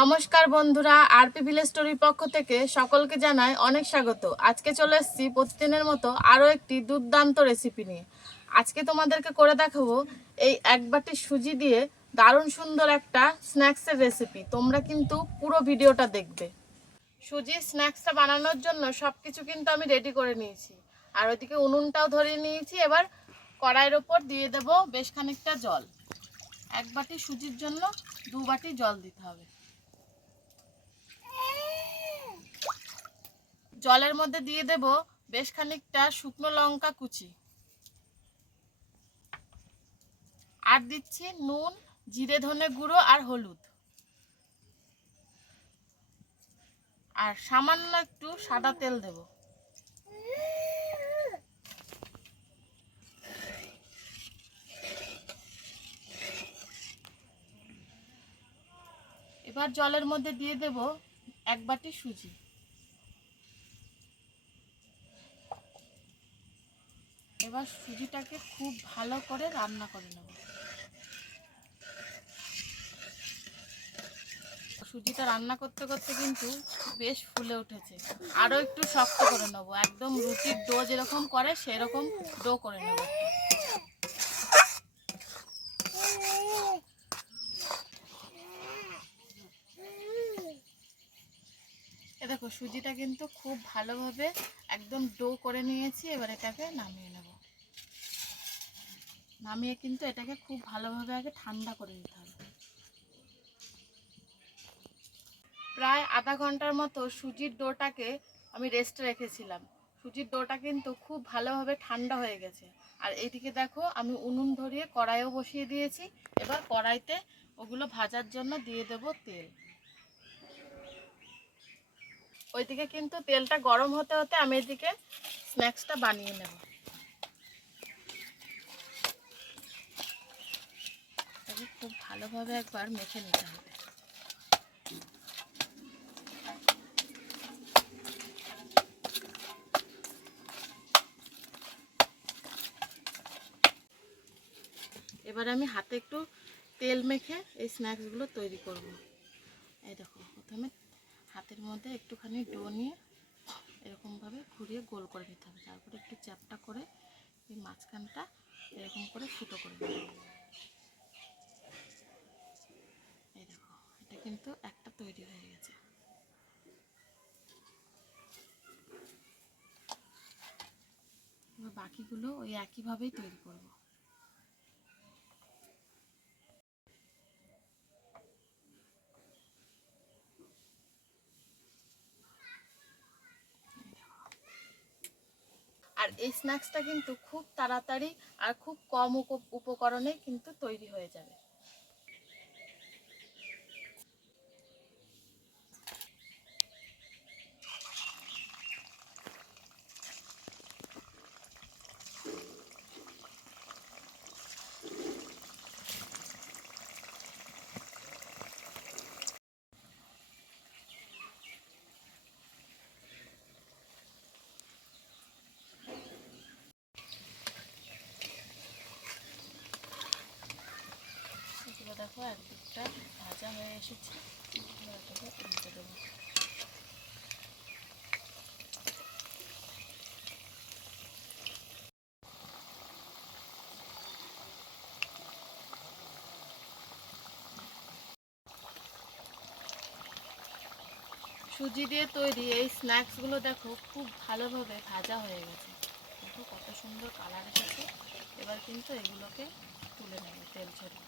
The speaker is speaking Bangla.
নমস্কার বন্ধুরা, আরপি ভিলেজ স্টোরির পক্ষ থেকে সকলকে জানাই অনেক স্বাগত। আজকে চলে এসেছি প্রতিদিনের মতো আরও একটি দুর্দান্ত রেসিপি নিয়ে। আজকে তোমাদেরকে করে দেখাবো এই এক বাটি সুজি দিয়ে দারুণ সুন্দর একটা স্ন্যাক্সের রেসিপি। তোমরা কিন্তু পুরো ভিডিওটা দেখবে। সুজির স্ন্যাক্সটা বানানোর জন্য সব কিছু কিন্তু আমি রেডি করে নিয়েছি, আর ওইদিকে উনুনটাও ধরিয়ে নিয়েছি। এবার কড়াইয়ের ওপর দিয়ে দেব বেশ খানিকটা জল। এক বাটি সুজির জন্য 2 বাটি জল দিতে হবে। জলের মধ্যে দিয়ে দেব বেশ খানিকটা শুকনো লঙ্কা কুচি, আর দিচ্ছি নুন, জিরে ধনে গুঁড়ো আর হলুদ, আর সামান্য একটু সাদা তেল দেব। এবার জলের মধ্যে দিয়ে দেব 1 বাটি সুজি। এবার সুজিটাকে খুব ভালো করে রান্না করে নেব। সুজিটা রান্না করতে করতে কিন্তু বেশ ফুলে উঠেছে, আরও একটু শক্ত করে নেব। একদম রুটির ডো যেরকম করে সেরকম ডো করে নেব। দেখো সুজিটা কিন্তু খুব ভালোভাবে একদম ডো করে নিয়েছি। এবার এটাকে নামিয়ে নেব। নামিয়ে কিন্তু এটাকে খুব ভালোভাবে আগে ঠান্ডা করে নিতে হবে। প্রায় আধা ঘন্টার মতো সুজির ডোটাকে আমি রেস্টে রেখেছিলাম। সুজির ডোটা কিন্তু খুব ভালোভাবে ঠান্ডা হয়ে গেছে। আর এইদিকে দেখো আমি উনুন ধরিয়ে কড়াইও বসিয়ে দিয়েছি। এবার কড়াইতে ওগুলো ভাজার জন্য দিয়ে দেব তেল। ওইদিকে কিন্তু তেলটা গরম হতে হতে আমি এদিকে স্ন্যাক্সটা বানিয়ে নেব। তাকে খুব ভালোভাবে একবার মেখে নিতে হবে। এবার আমি হাতে একটু তেল মেখে এই স্ন্যাক্সগুলো তৈরি করব। এই দেখো, প্রথমে হাতের মধ্যে একটুখানি ডো নিয়ে এরকমভাবে ঘুরিয়ে গোল করে নিতে হবে। তারপরে একটু চ্যাপটা করে এই মাঝখানটা এরকম করে ফুটো করে নেব। এই দেখো, এটা কিন্তু একটা তৈরি হয়ে গেছে। এবার বাকিগুলো ওই একইভাবেই তৈরি করব। আর এই স্ন্যাক্সটা কিন্তু খুব তাড়াতাড়ি আর খুব কম উপকরণে কিন্তু তৈরি হয়ে যাবে। এগুলো দেখো একদিকটা ভাজা হয়ে এসেছে। এটাকে উল্টে দেবো। সুজি দিয়ে তৈরি এই স্ন্যাক্সগুলো দেখো খুব ভালোভাবে ভাজা হয়ে গেছে। দেখো কত সুন্দর কালার এসেছে। এবার কিন্তু এগুলোকে তুলে নেবে তেল ছেড়ে।